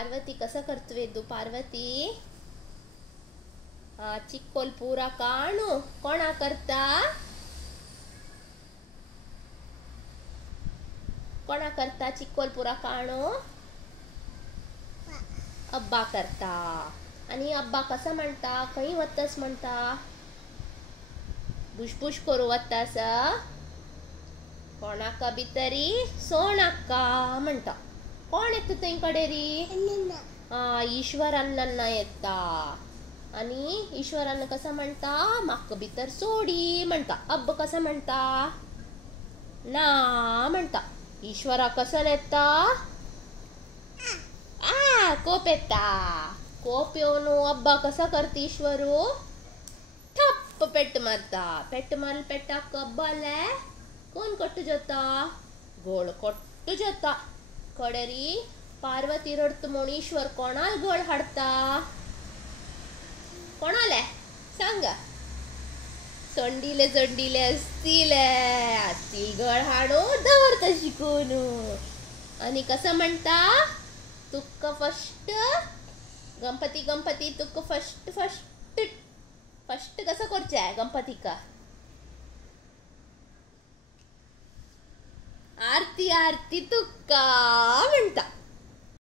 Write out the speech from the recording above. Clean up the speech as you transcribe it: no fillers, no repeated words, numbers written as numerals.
पार्वती कसं करतवे तू पार्वती चिक्कोल पूरा काणू कोणा करता चिक्कोल पूरा काणू अब्बा करता आणि अब्बा कसं म्हणता खंय वतस म्हणता बुशबुश करू वतास कोणाका भितरी सोनाका म्हणता कोण येत थंय कडे री ईश्वरांना येता आणि ईश्वरांना कसं म्हणता म्हाका भितर सोडी म्हणता अब्ब कसं म्हणता ना म्हणता ईश्वरा कसं येता कोप येता कोप येऊन अब्बा कसा करता ईश्वरू ठप्प पेट मारता पेट मारल पेटाक अब्बाले कोण कट्टू जाता गोळ कट्टू जाता कडेरी पार्वती रडत म्हूण ईश्वर कोणाल गोळ हाडता कोणाले सांगा सोंडीले जोंडीले असतील गळ हाडू दवरता शिकून आणि कसं म्हणता तुक्क फस्ट गणपती तुक्क फस्ट कसं करचें गणपती का आरती तुक्का म्हणता